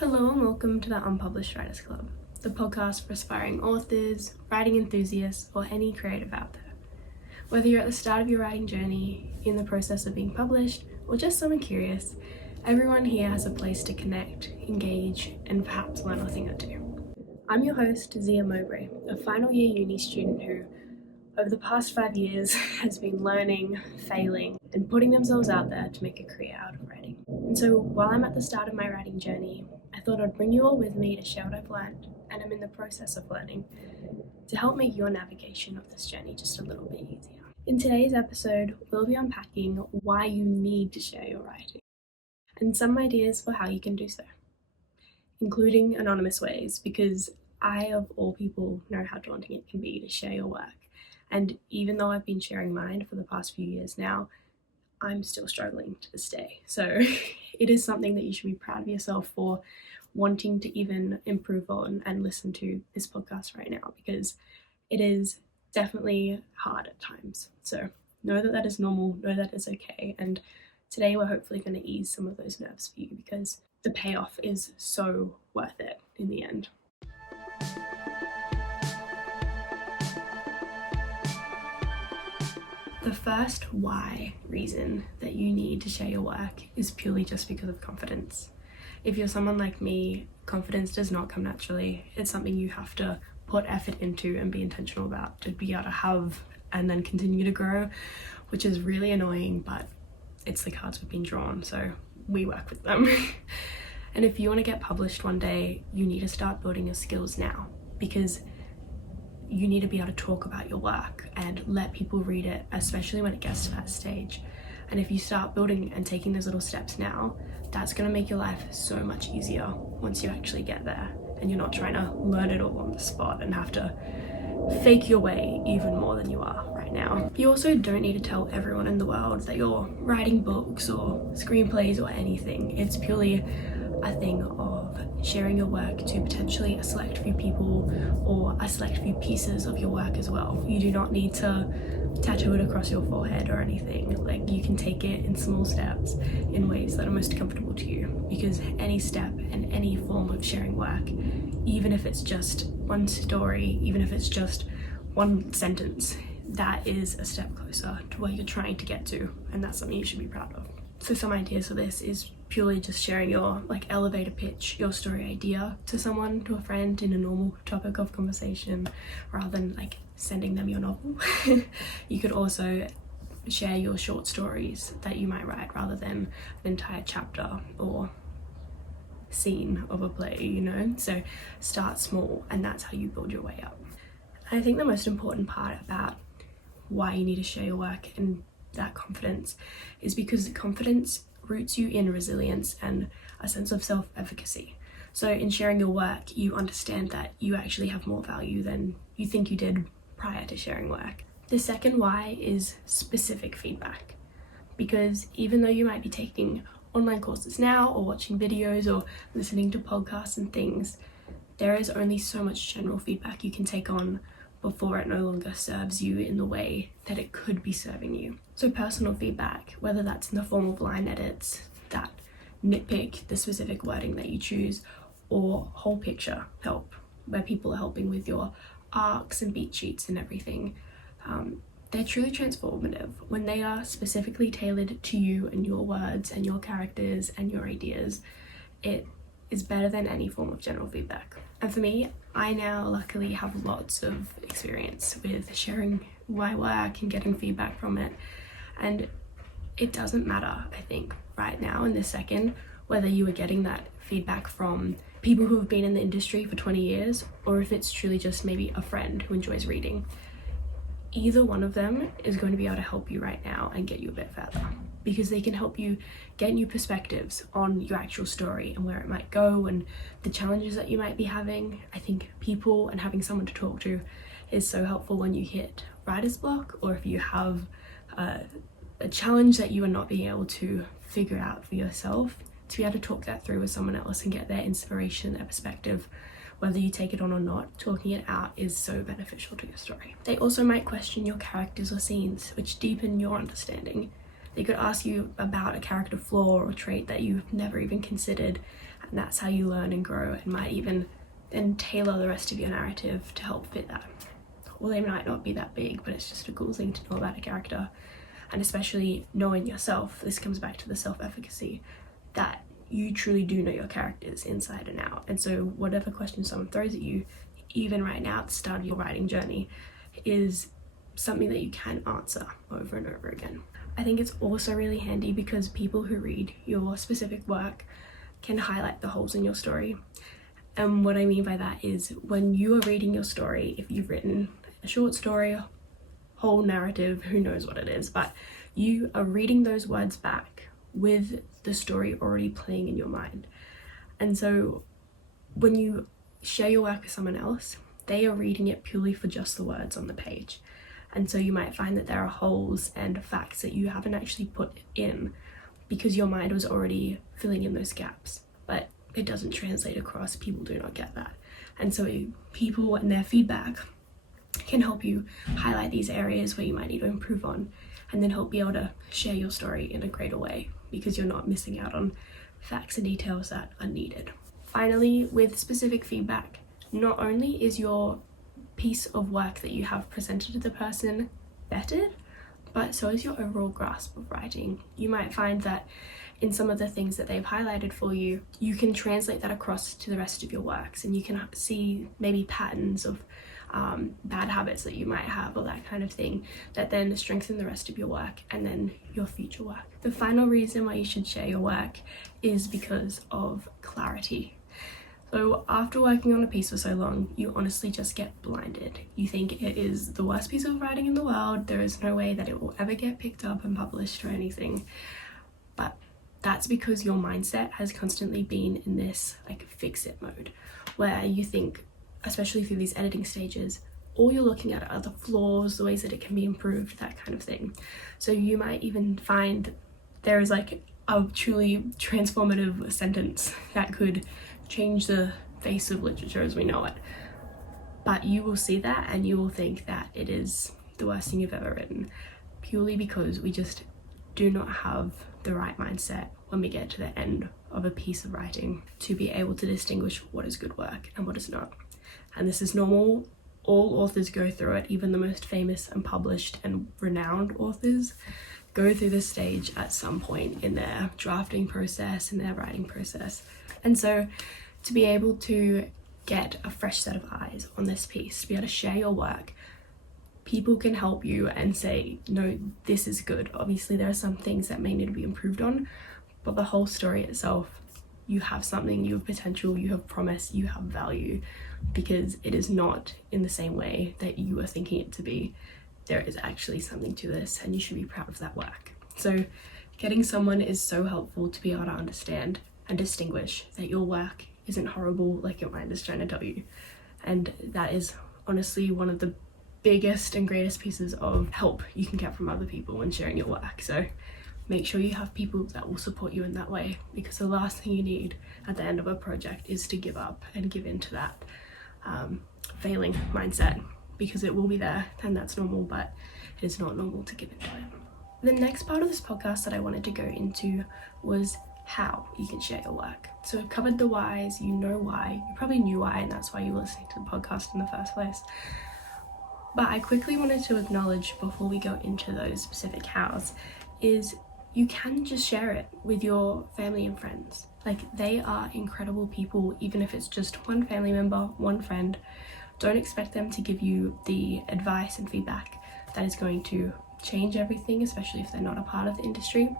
Hello and welcome to the Unpublished Writers Club, the podcast for aspiring authors, writing enthusiasts, or any creative out there. Whether you're at the start of your writing journey, in the process of being published, or just someone curious, everyone here has a place to connect, engage, and perhaps learn a thing or two. I'm your host, Zia Mowbray, a final year uni student who, over the past 5 years, has been learning, failing, and putting themselves out there to make a career out of writing. And so while I'm at the start of my writing journey, I thought I'd bring you all with me to share what I've learned, and I'm in the process of learning, to help make your navigation of this journey just a little bit easier. In today's episode, we'll be unpacking why you need to share your writing, and some ideas for how you can do so, including anonymous ways, because I, of all people, know how daunting it can be to share your work. And even though I've been sharing mine for the past few years now, I'm still struggling to this day. So it is something that you should be proud of yourself for wanting to even improve on and listen to this podcast right now, because it is definitely hard at times. So know that that is normal, know that it's okay. And today we're hopefully going to ease some of those nerves for you, because the payoff is so worth it in the end. The first why reason that you need to share your work is purely just because of confidence. If you're someone like me, confidence does not come naturally. It's something you have to put effort into and be intentional about to be able to have and then continue to grow, which is really annoying, but it's the cards we've been drawn, so we work with them. And if you want to get published one day, you need to start building your skills now, because you need to be able to talk about your work and let people read it, especially when it gets to that stage. And if you start building and taking those little steps now, that's going to make your life so much easier once you actually get there, and you're not trying to learn it all on the spot and have to fake your way even more than you are right now. You also don't need to tell everyone in the world that you're writing books or screenplays or anything. It's purely a thing of sharing your work to potentially a select few people or a select few pieces of your work as well. You do not need to tattoo it across your forehead or anything. Like, you can take it in small steps in ways that are most comfortable to you, because any step and any form of sharing work, even if it's just one story, even if it's just one sentence, that is a step closer to where you're trying to get to, and that's something you should be proud of. So some ideas for this is purely just sharing your elevator pitch, your story idea to someone, to a friend, in a normal topic of conversation, rather than sending them your novel. You could also share your short stories that you might write rather than an entire chapter or scene of a play, So start small, and that's how you build your way up. I think the most important part about why you need to share your work and that confidence is because confidence roots you in resilience and a sense of self-efficacy. So in sharing your work, you understand that you actually have more value than you think you did prior to sharing work. The second why is specific feedback, because even though you might be taking online courses now or watching videos or listening to podcasts and things, there is only so much general feedback you can take on before it no longer serves you in the way that it could be serving you. So personal feedback, whether that's in the form of line edits that nitpick the specific wording that you choose, or whole picture help, where people are helping with your arcs and beat sheets and everything, they're truly transformative when they are specifically tailored to you and your words and your characters and your ideas. It is better than any form of general feedback. And for me, I now luckily have lots of experience with sharing my work and getting feedback from it. And it doesn't matter, I think, right now in this second, whether you are getting that feedback from people who have been in the industry for 20 years, or if it's truly just maybe a friend who enjoys reading. Either one of them is going to be able to help you right now and get you a bit further, because they can help you get new perspectives on your actual story and where it might go and the challenges that you might be having. I think people and having someone to talk to is so helpful when you hit writer's block, or if you have a challenge that you are not being able to figure out for yourself, to be able to talk that through with someone else and get their inspiration, their perspective. Whether you take it on or not, talking it out is so beneficial to your story. They also might question your characters or scenes, which deepen your understanding. They could ask you about a character flaw or trait that you've never even considered, and that's how you learn and grow, and might even then tailor the rest of your narrative to help fit that. Well, they might not be that big, but it's just a cool thing to know about a character. And especially knowing yourself, this comes back to the self-efficacy, that you truly do know your characters inside and out. And so whatever question someone throws at you, even right now at the start of your writing journey, is something that you can answer over and over again. I think it's also really handy because people who read your specific work can highlight the holes in your story. And what I mean by that is, when you are reading your story, if you've written a short story, whole narrative, who knows what it is, but you are reading those words back with the story already playing in your mind. And so when you share your work with someone else, they are reading it purely for just the words on the page. And so you might find that there are holes and facts that you haven't actually put in because your mind was already filling in those gaps, but it doesn't translate across. People do not get that. And so people and their feedback can help you highlight these areas where you might need to improve on, and then help be able to share your story in a greater way because you're not missing out on facts and details that are needed. Finally, with specific feedback, not only is your piece of work that you have presented to the person vetted, but so is your overall grasp of writing. You might find that in some of the things that they've highlighted for you, you can translate that across to the rest of your works, and you can see maybe patterns of bad habits that you might have, or that kind of thing, that then strengthen the rest of your work and then your future work. The final reason why you should share your work is because of clarity. So after working on a piece for so long, you honestly just get blinded. You think it is the worst piece of writing in the world. There is no way that it will ever get picked up and published or anything. But that's because your mindset has constantly been in this like fix it mode, where you think, especially through these editing stages, all you're looking at are the flaws, the ways that it can be improved, that kind of thing. So you might even find there is like a truly transformative sentence that could change the face of literature as we know it. But you will see that and you will think that it is the worst thing you've ever written, purely because we just do not have the right mindset when we get to the end of a piece of writing to be able to distinguish what is good work and what is not. And this is normal. All authors go through it. Even the most famous and published and renowned authors go through this stage at some point in their drafting process, in their writing process. And so to be able to get a fresh set of eyes on this piece, to be able to share your work, people can help you and say, no, this is good. Obviously there are some things that may need to be improved on, but the whole story itself, you have something, you have potential, you have promise, you have value, because it is not in the same way that you are thinking it to be. There is actually something to this, and you should be proud of that work. So getting someone is so helpful to be able to understand and distinguish that your work isn't horrible like your mind is trying to tell you. And that is honestly one of the biggest and greatest pieces of help you can get from other people when sharing your work. So make sure you have people that will support you in that way, because the last thing you need at the end of a project is to give up and give into that failing mindset, because it will be there and that's normal, but it is not normal to give into it. The next part of this podcast that I wanted to go into was how you can share your work. So I've covered the whys, you know why, you probably knew why, and that's why you were listening to the podcast in the first place. But I quickly wanted to acknowledge before we go into those specific hows is you can just share it with your family and friends. Like, they are incredible people, even if it's just one family member, one friend. Don't expect them to give you the advice and feedback that is going to change everything, especially if they're not a part of the industry.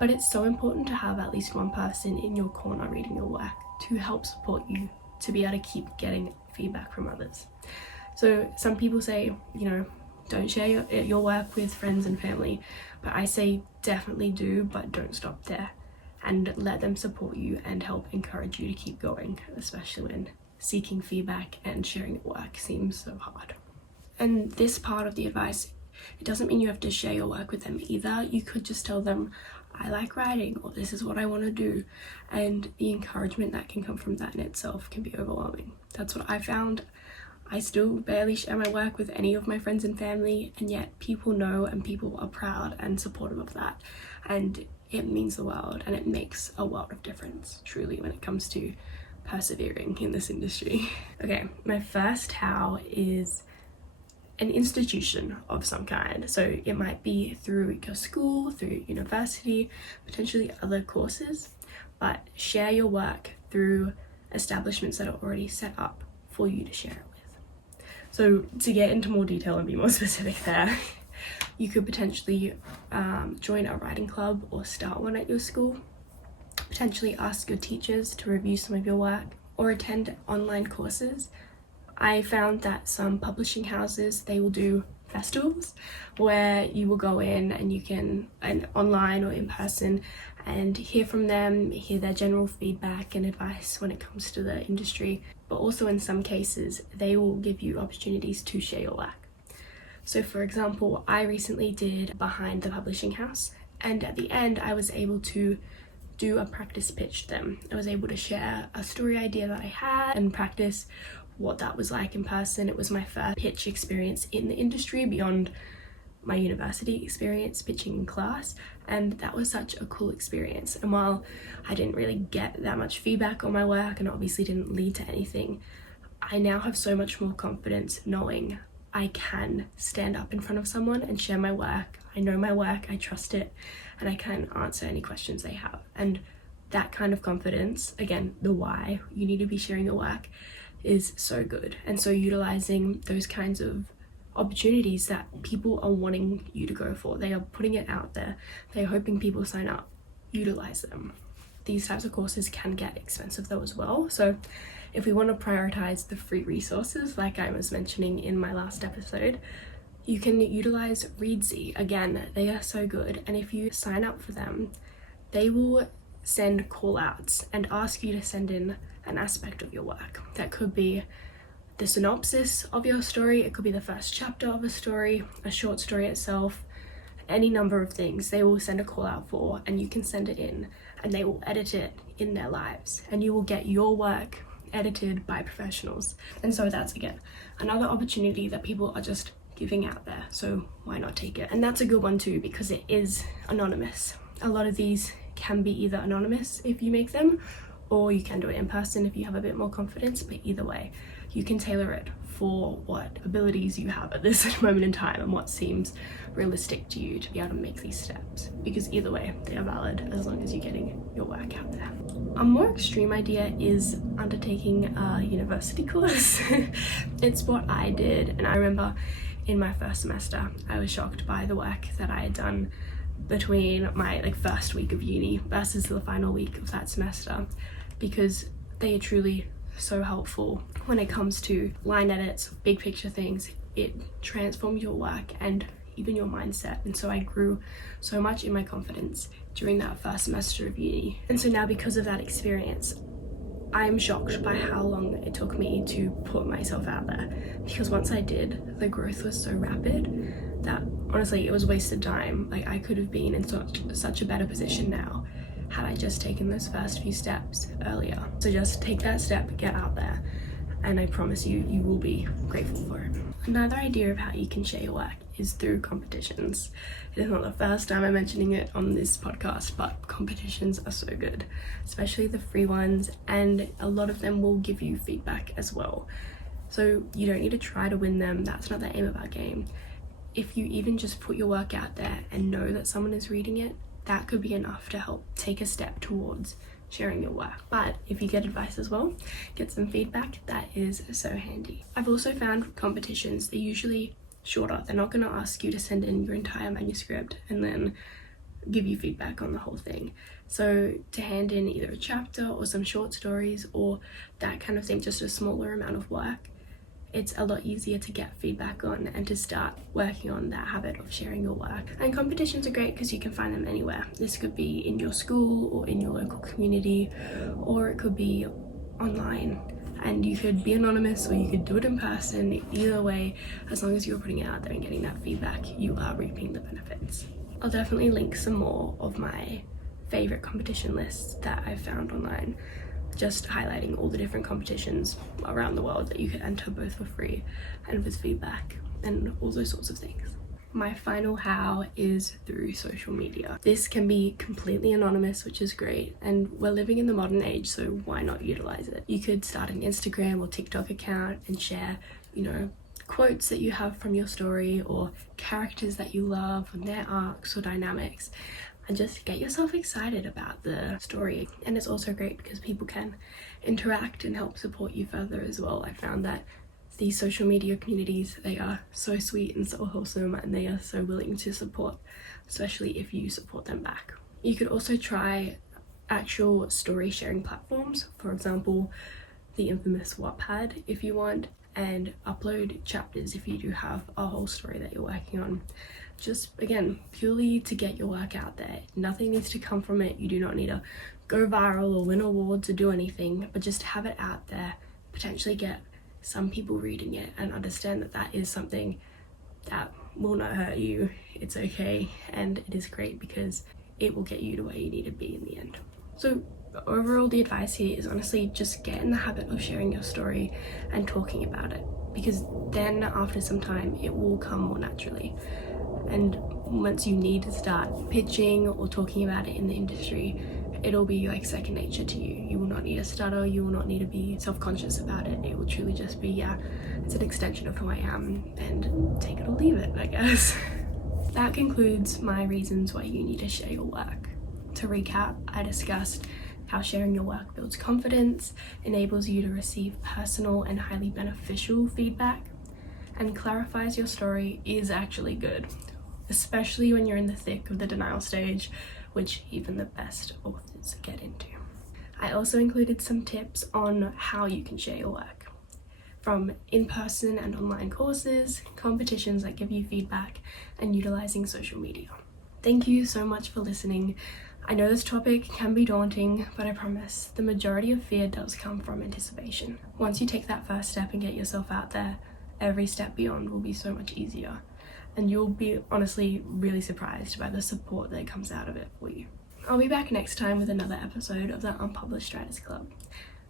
But it's so important to have at least one person in your corner reading your work to help support you to be able to keep getting feedback from others. So some people say, you know, don't share your work with friends and family, but I say definitely do, but don't stop there, and let them support you and help encourage you to keep going, especially when seeking feedback and sharing your work seems so hard. And this part of the advice, it doesn't mean you have to share your work with them either. You could just tell them, I like writing, or this is what I want to do, and the encouragement that can come from that in itself can be overwhelming. That's what I found. I still barely share my work with any of my friends and family, and yet people know and people are proud and supportive of that. And it means the world, and it makes a world of difference, truly, when it comes to persevering in this industry. Okay, my first how is an institution of some kind. So it might be through your school, through university, potentially other courses, but share your work through establishments that are already set up for you to share it with. So to get into more detail and be more specific there, you could potentially join a writing club or start one at your school, potentially ask your teachers to review some of your work, or attend online courses. I found that some publishing houses, they will do festivals where you will go in and you can, and online or in person, and hear from them, hear their general feedback and advice when it comes to the industry. But also in some cases, they will give you opportunities to share your work. So for example, I recently did Behind the Publishing House, and at the end I was able to do a practice pitch to them. I was able to share a story idea that I had and practice what that was like in person. It was my first pitch experience in the industry beyond my university experience pitching in class, and that was such a cool experience. And while I didn't really get that much feedback on my work and obviously didn't lead to anything, I now have so much more confidence knowing I can stand up in front of someone and share my work. I know my work, I trust it, and I can answer any questions they have. And that kind of confidence, again, the why you need to be sharing your work, is so good. And so utilizing those kinds of opportunities that people are wanting you to go for, they are putting it out there, they're hoping people sign up, utilize them. These types of courses can get expensive though as well, so if we want to prioritize the free resources like I was mentioning in my last episode, you can utilize Readsy. Again, they are so good, and if you sign up for them, they will send call outs and ask you to send in an aspect of your work. That could be the synopsis of your story, it could be the first chapter of a story, a short story itself, any number of things they will send a call out for, and you can send it in and they will edit it in their lives, and you will get your work edited by professionals. And so that's, again, another opportunity that people are just giving out there, so why not take it? And that's a good one too, because it is anonymous. A lot of these can be either anonymous if you make them, or you can do it in person if you have a bit more confidence, but either way, you can tailor it for what abilities you have at this moment in time and what seems realistic to you to be able to make these steps, because either way, they are valid as long as you're getting your work out there. A more extreme idea is undertaking a university course. It's what I did, and I remember in my first semester, I was shocked by the work that I had done between my first week of uni versus the final week of that semester, because they are truly so helpful when it comes to line edits, big picture things. It transforms your work and even your mindset, and so I grew so much in my confidence during that first semester of uni. And so now, because of that experience, I'm shocked by how long it took me to put myself out there, because once I did, the growth was so rapid that honestly it was wasted time. I could have been in such a better position now had I just taken those first few steps earlier. So just take that step, get out there, and I promise you, you will be grateful for it. Another idea of how you can share your work is through competitions. It is not the first time I'm mentioning it on this podcast, but competitions are so good, especially the free ones, and a lot of them will give you feedback as well. So you don't need to try to win them, that's not the aim of our game. If you even just put your work out there and know that someone is reading it, that could be enough to help take a step towards sharing your work. But if you get advice as well, get some feedback, that is so handy. I've also found competitions, they're usually shorter. They're not going to ask you to send in your entire manuscript and then give you feedback on the whole thing. So to hand in either a chapter or some short stories or that kind of thing, just a smaller amount of work, it's a lot easier to get feedback on and to start working on that habit of sharing your work. And competitions are great because you can find them anywhere. This could be in your school or in your local community, or it could be online, and you could be anonymous or you could do it in person. Either way, as long as you're putting it out there and getting that feedback, you are reaping the benefits. I'll definitely link some more of my favorite competition lists that I've found online, just highlighting all the different competitions around the world that you could enter both for free and with feedback and all those sorts of things. My final how is through social media. This can be completely anonymous, which is great, and we're living in the modern age, so why not utilize it? You could start an Instagram or TikTok account and share, quotes that you have from your story or characters that you love and their arcs or dynamics, and just get yourself excited about the story. And it's also great because people can interact and help support you further as well. I found that these social media communities, they are so sweet and so wholesome, and they are so willing to support, especially if you support them back. You could also try actual story sharing platforms, for example the infamous Wattpad if you want, and upload chapters if you do have a whole story that you're working on. Just again, purely to get your work out there. Nothing needs to come from it. You do not need to go viral or win awards or do anything, but just have it out there, potentially get some people reading it and understand that that is something that will not hurt you. It's okay, and it is great because it will get you to where you need to be in the end. So overall, the advice here is honestly just get in the habit of sharing your story and talking about it, because then after some time it will come more naturally. And once you need to start pitching or talking about it in the industry, it'll be like second nature to you. You will not need to stutter, you will not need to be self-conscious about it. It will truly just be, yeah, it's an extension of who I am, and take it or leave it, I guess. That concludes my reasons why you need to share your work. To recap, I discussed how sharing your work builds confidence, enables you to receive personal and highly beneficial feedback, and clarifies your story is actually good, especially when you're in the thick of the denial stage, which even the best authors get into. I also included some tips on how you can share your work, from in-person and online courses, competitions that give you feedback, and utilizing social media. Thank you so much for listening. I know this topic can be daunting, but I promise the majority of fear does come from anticipation. Once you take that first step and get yourself out there, every step beyond will be so much easier. And you'll be honestly really surprised by the support that comes out of it for you. I'll be back next time with another episode of the Unpublished Writers Club.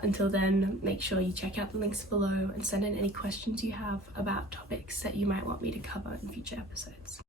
Until then, make sure you check out the links below and send in any questions you have about topics that you might want me to cover in future episodes.